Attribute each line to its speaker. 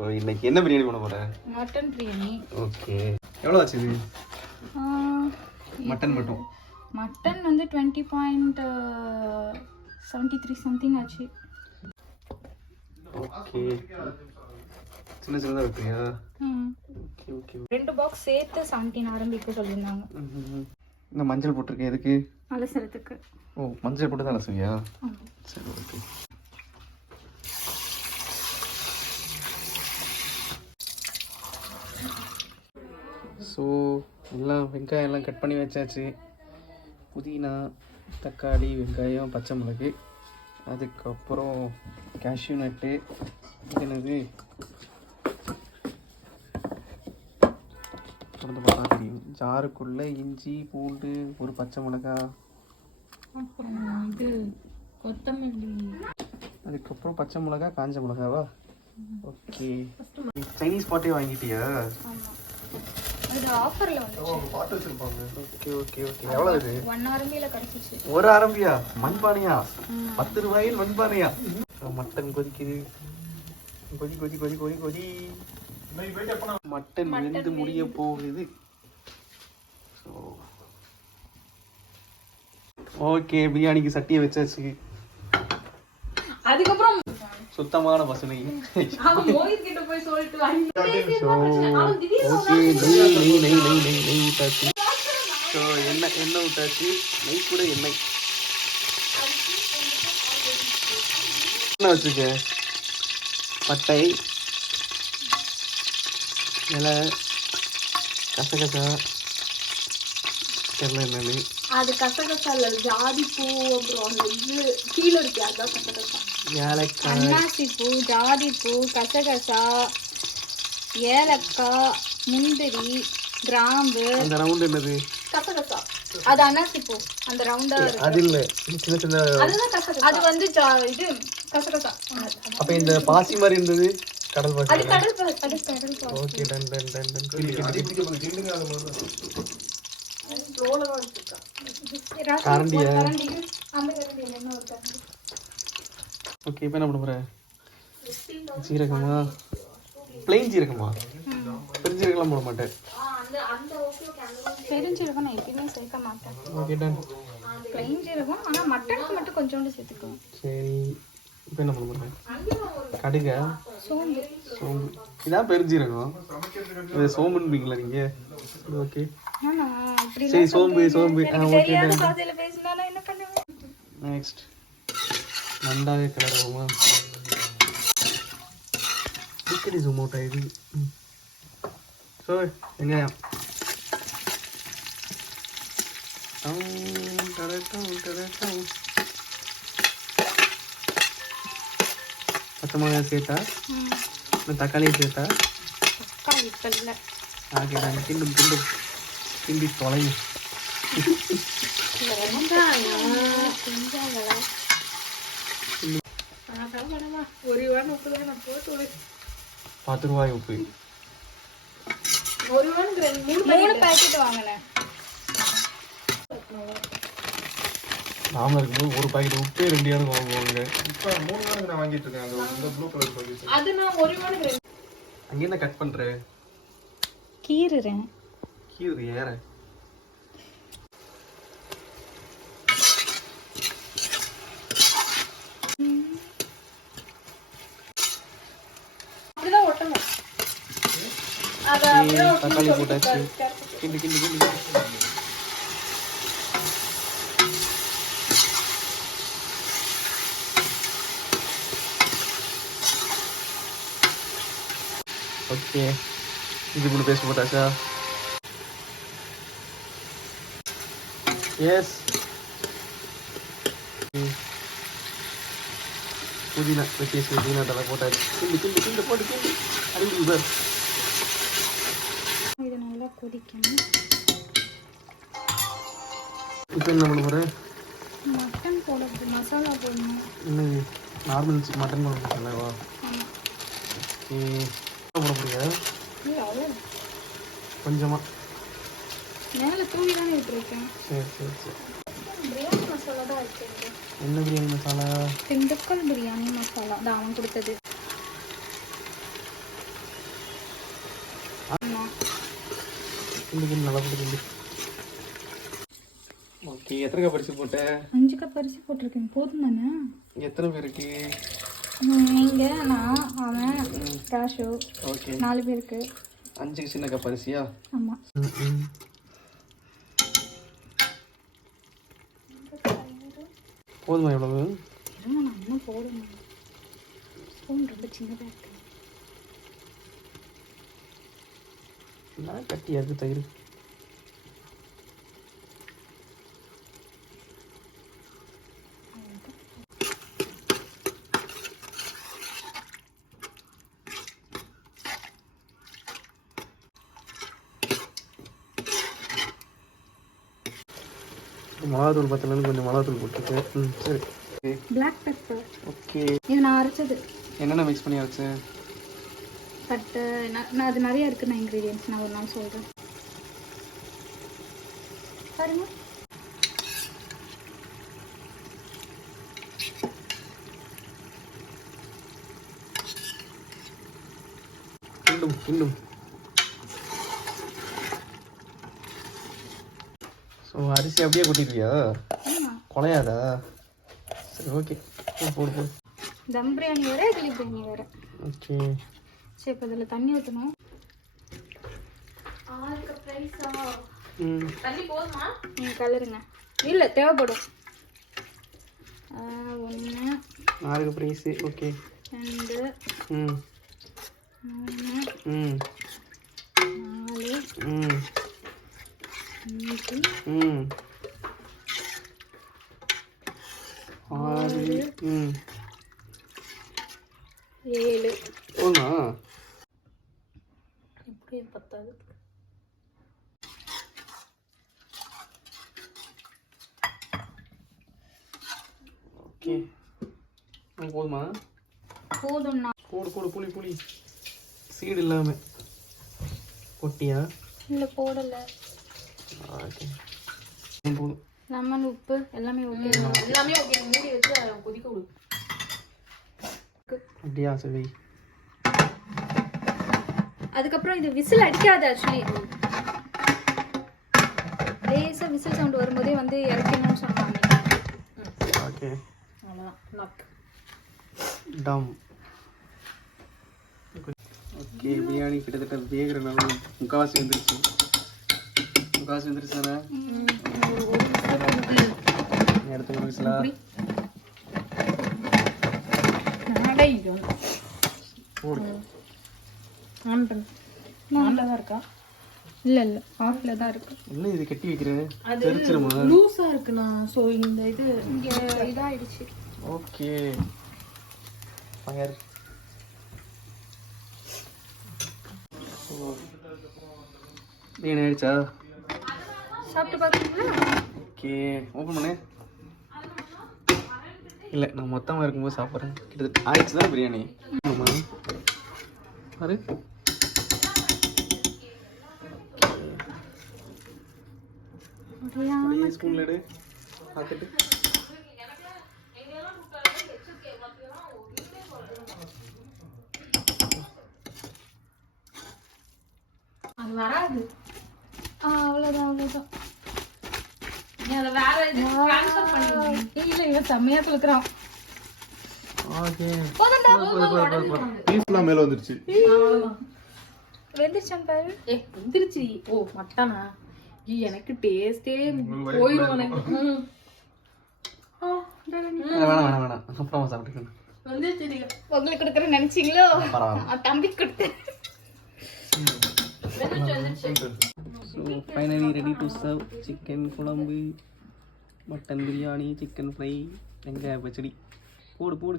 Speaker 1: So இன்னைக்கு என்ன பிரியாணி பண்ண போற?
Speaker 2: மட்டன் பிரியாணி.
Speaker 1: ஓகே. எவ்வளோ ஆச்சு இது? மட்டன் மட்டும்.
Speaker 2: மட்டன் வந்து twenty point seventy three something ஆச்சு.
Speaker 1: ஓகே. சின்ன சின்னதாக
Speaker 2: ம்.
Speaker 1: Okay okay.
Speaker 2: ரெண்டு பாக்ஸ் சேர்த்து செவன்டீன் ஆரம்பிக்க சொல்லியிருந்தாங்க.
Speaker 1: இந்த மஞ்சள் போட்டிருக்கேன் எதுக்கு?
Speaker 2: அலசறதுக்கு.
Speaker 1: ஓ மஞ்சள் போட்டு தான் அலசுவியா. சரி ஓகே. ஸோ எல்லாம் வெங்காயம் எல்லாம் கட் பண்ணி வச்சாச்சு. புதினா தக்காளி வெங்காயம் பச்சை மிளகு. அதுக்கப்புறம் கேஷ்யூ நட்டு என்னது திறந்து பார்த்தா தெரியும் ஜாருக்குள்ளே இஞ்சி பூண்டு ஒரு பச்சை மிளகாய்
Speaker 2: அப்புறம் இது கொத்தமல்லி.
Speaker 1: அதுக்கப்புறம் பச்சை மிளகா காஞ்ச மிளகாவா? ஓகே சைனீஸ் பாட்டே வாங்கிட்டியா?
Speaker 2: ஆஃபரில்
Speaker 1: ஓகே ஓகே ஓகே. இது?
Speaker 2: கிடச்சிச்சு.
Speaker 1: ஒரு ஆரம்பியா? மண்பானையா? பத்து ரூபாயில் மண்பானையா? மட்டன் கொதிக்குது. கொதி கொதி கொதி கொதி கொதி. மட்டன் வெந்து முடிய போகுது. ஓகே பிரியாணிக்கு சட்டியை வச்சாச்சு.
Speaker 2: அதுக்கப்புறம்
Speaker 1: சுத்தமான பசுனை
Speaker 2: அவன் மோஹித் கிட்ட போய் சொல்லிட்டு வாங்கி
Speaker 1: ஸோ ஓகே நெய் நெய் நெய் நெய் நெய் நெய் விட்டாச்சு ஸோ எண்ணெய் எண்ணெய் விட்டாச்சு நெய் கூட எண்ணெய். என்ன வச்சுக்க பட்டை இலை கசகசா தெரியல என்னன்னு
Speaker 2: அது கசகசால ஜாதி பூ அப்புறம் அந்த இது கீழே இருக்கு அதான் கசகசா.
Speaker 1: ஏலக்காய்.
Speaker 2: அன்னாசி பூ ஜாதி பூ கசகசா ஏலக்காய் முந்திரி கிராம்பு.
Speaker 1: அந்த ரவுண்ட் என்னது?
Speaker 2: கசகசா. அது அன்னாசி பூ அந்த ரவுண்டா இருக்கு.
Speaker 1: அது இல்லை. சின்ன சின்ன
Speaker 2: அதுதான் கசகசா. அது வந்து ஜா- இது கசகசா.
Speaker 1: அப்போ இந்த பாசி மாதிரி இருந்தது? கடல் பாசி
Speaker 2: அது கடல் பாசி அது கடல் பாசி.
Speaker 1: Okay done done done done கரண்டியா?
Speaker 2: கரண்டி அந்த கரண்டி என்ன ஒரு கரண்டி
Speaker 1: ஓகே இப்போ என்ன பண்ண போற? சீரகமா? பிளெயின் சீரகமா? பெருஞ்சீரகம்லாம் போட மாட்டேன்.
Speaker 2: பெருஞ்சீரகம் நான் எப்பயுமே சேர்க்க மாட்டேன்.
Speaker 1: ஓகே டன்
Speaker 2: பிளைன் ஜீரகம் ஆனா மட்டனுக்கு மட்டும் கொஞ்சோண்டு சேர்த்துக்குவோம்
Speaker 1: சரி. இப்போ என்ன பண்ண போற? கடுகா?
Speaker 2: சோம்பு.
Speaker 1: சோம்பு. இதான் பெருஞ்சீரகம். இது சோம்புன்பீங்களா நீங்க? ஓகே சரி சோம்பு சோம்பு ஆ ஓகே
Speaker 2: தெரியாத
Speaker 1: டன்
Speaker 2: பாதையில பேசினா நான் என்ன பண்ணுவேன்
Speaker 1: நெக்ஸ்ட் நல்லாவே கிளறவுமா அடிக்கடி ஜூம் அவுட் ஆயிடுது ம். ஸோ வெங்காயம் டவுன், டடட்டும், டடட்டும். பச்சை மிளகாய் சேர்த்தா
Speaker 2: ம்.
Speaker 1: இந்த தக்காளியை சேர்த்தா
Speaker 2: தக்காளி இப்ப இல்ல
Speaker 1: ஆகே நான் கிண்டும் கிண்டும் கிண்டி தொலையும்
Speaker 2: ஒரு ரூபான்னு உப்பு தான் நான் போட்டு விடு.
Speaker 1: பத்து ரூபாய் உப்பு
Speaker 2: ஒரு ரெண்டு மூணு மூணு பாக்கெட் வாங்கினேன்
Speaker 1: நாம இருக்கும்போது ஒரு பாக்கெட் உப்பே ரெண்டு யாரும் வாங்குவாங்க
Speaker 2: அது நான் ஒரு ரெண்டு.
Speaker 1: அங்கே என்ன கட் பண்ற?
Speaker 2: கீறுறேன்.
Speaker 1: கீழே ஏற
Speaker 2: அப்படிதான் ஒட்டணும் அத
Speaker 1: ஏய், தக்காளி போட்டாச்சு கிண்டு கிண்டு கிண்டு ஓகே இது மூணு பேஸ்ட் போட்டாச்சா எஸ் புதினா வெட்டி புதினா தலை போட்டாச்சு. கிண்டு கிண்டு கிண்டு போட்டு கிண்டு. அடிக்கடி சார்
Speaker 2: இது நல்லா கொதிக்கணும்.
Speaker 1: இப்போ என்ன பண்ண போகிறேன்
Speaker 2: மட்டன் போடுறது மசாலா போடணும்.
Speaker 1: என்ன நார்மல் மட்டன் குழம்பு மசாலாவா போட
Speaker 2: அவ்வளோ.
Speaker 1: கொஞ்சமாக
Speaker 2: மேலே தூவி தானே விட்டுருக்கேன். பிரியாணி மசாலா தான் வச்சிருக்கேன்
Speaker 1: என்ன பிரியாணி மசாலா?
Speaker 2: திண்டுக்கல் பிரியாணி மசாலா தான் அவன் கொடுத்தது.
Speaker 1: நல்லா ஓகே எத்தனை கப் அரிசி போட்ட?
Speaker 2: அஞ்சு கப் அரிசி போட்டிருக்கேன். போதும் தானே?
Speaker 1: எத்தனை பேருக்கு
Speaker 2: இங்க நான் அவன் ராஷு
Speaker 1: ஓகே.
Speaker 2: நாலு பேருக்கு
Speaker 1: அஞ்சு சின்ன கப் அரிசியா?
Speaker 2: ஆமா.
Speaker 1: போதுமா எவ்வளவு
Speaker 2: இருங்க நான் இன்னும் போடணும். ஸ்பூன் ரொம்ப சின்னதாக இருக்கு.
Speaker 1: தயிர். மிளகாத்தூள் பத்தலன்னு கொஞ்சம் மிளகாத்தூள் போட்டுருக்கேன் ம் சரி.
Speaker 2: பிளாக் பெப்பர்
Speaker 1: ஓகே
Speaker 2: இது நான் அரைச்சது.
Speaker 1: என்னென்ன மிக்ஸ் பண்ணி வச்சு
Speaker 2: பட் நான் அது நிறைய இருக்கு நான் இன்க்ரீடியன்ஸ் நான் ஒரு நாள் சொல்கிறேன் பாருங்க.
Speaker 1: கிண்டும் கிண்டும். அரிசி அப்படியே கொட்டிடுவியா குலையாதா? சரி ஓகே போடு போடு
Speaker 2: தம் பிரியாணி வேற கிளி பிரியாணி வேற.
Speaker 1: ஓகே.
Speaker 2: சரி இப்போ இதில் தண்ணி ஊற்றணும் ஆறுக்கு ப்ரைஸா
Speaker 1: ம்.
Speaker 2: தண்ணி போதுமா? நீங்கள் கலருங்க. இல்லை தேவைப்படும். ஒன்று
Speaker 1: நாலுக்கு ப்ரைஸு ஓகே
Speaker 2: ரெண்டு.
Speaker 1: ம்.
Speaker 2: மூணு.
Speaker 1: ம்.
Speaker 2: நாலு.
Speaker 1: ம். ம். ஆறு ம்.
Speaker 2: ஏழு.
Speaker 1: போதுமா
Speaker 2: எப்படி இது பத்தாது.
Speaker 1: ஓகே. போதுமா?
Speaker 2: போதும்ண்ணா.
Speaker 1: போடு போடு புளி புளி. சீடு இல்லாமல் கொட்டியா?
Speaker 2: இல்லை போடலை.
Speaker 1: போதும்
Speaker 2: லெமன் உப்பு எல்லாமே ஓகே
Speaker 3: எல்லாமே ஓகே மூடி வச்சு அதை கொதிக்க விடு.
Speaker 1: அப்படியா சரி.
Speaker 2: அதுக்கப்புறம் இது விசில் அடிக்காது ஆக்சுவலி லேசாக விசில் சவுண்ட் வரும்போதே வந்து இறக்கணும்னு சொன்னாங்க.
Speaker 1: ஓகே.
Speaker 3: அவ்வளோதான்
Speaker 1: டம் ஓகே பிரியாணி கிட்டத்தட்ட வேகிற அளவு முக்கால்வாசி வந்துருச்சு. முக்கால்வாசி வந்துருச்சு தானே? எடுத்து முடிச்சலா
Speaker 3: நாடே இது. வந்து
Speaker 1: போடு.
Speaker 3: ஆன் பண்ணு ஆன்ல தான் இருக்கா?
Speaker 2: இல்லை இல்லை. ஆஃபில் தான் இருக்கு.
Speaker 1: என்ன இது கட்டி வைக்கிற?
Speaker 3: அது
Speaker 1: தெரிச்சிருமா?
Speaker 3: லூஸா இருக்குண்ணா ஸோ இந்த இது
Speaker 2: இங்கே இதாகிடுச்சு
Speaker 1: ஓகே. ஃபயர் ஆயிடுச்சா?
Speaker 2: சாப்பிட்டு பார்த்தீங்களா
Speaker 1: ஓகே ஓப்பன் பண்ணு. இல்லை நான் மொத்தமாக இருக்கும்போது சாப்பிட்றேன். கிட்டத்தட்ட ஆயிடுச்சு தான் பிரியாணி. ஆமாம் பாரு. ஸ்பூனில் எடு. பார்த்துட்டு
Speaker 3: அது வராது.
Speaker 2: ஆ அவ்வளோதான் அவ்வளோதான்
Speaker 3: நீ அதை வேற இது ட்ரான்ஸ்ஃபர் பண்ணி
Speaker 2: இல்லை இவன் செம்மையாக குளுக்குறான்
Speaker 1: ஓகே.
Speaker 4: பீஸ்லாம் மேல வந்துருச்சு.
Speaker 2: வெந்துருச்சான் பாரு.
Speaker 3: ஏ வந்துருச்சு. ஓ மட்டனா? எனக்கு டேஸ்டே போயிடும் எனக்கு.
Speaker 2: உங்களுக்கு கொடுக்குறேன்னு நினச்சிங்களோ? தம்பிக்கு கொடுத்தேன்.
Speaker 1: So finally ready to serve chicken kulambu mutton biryani chicken fry vengaya pachadi പോട് പോട്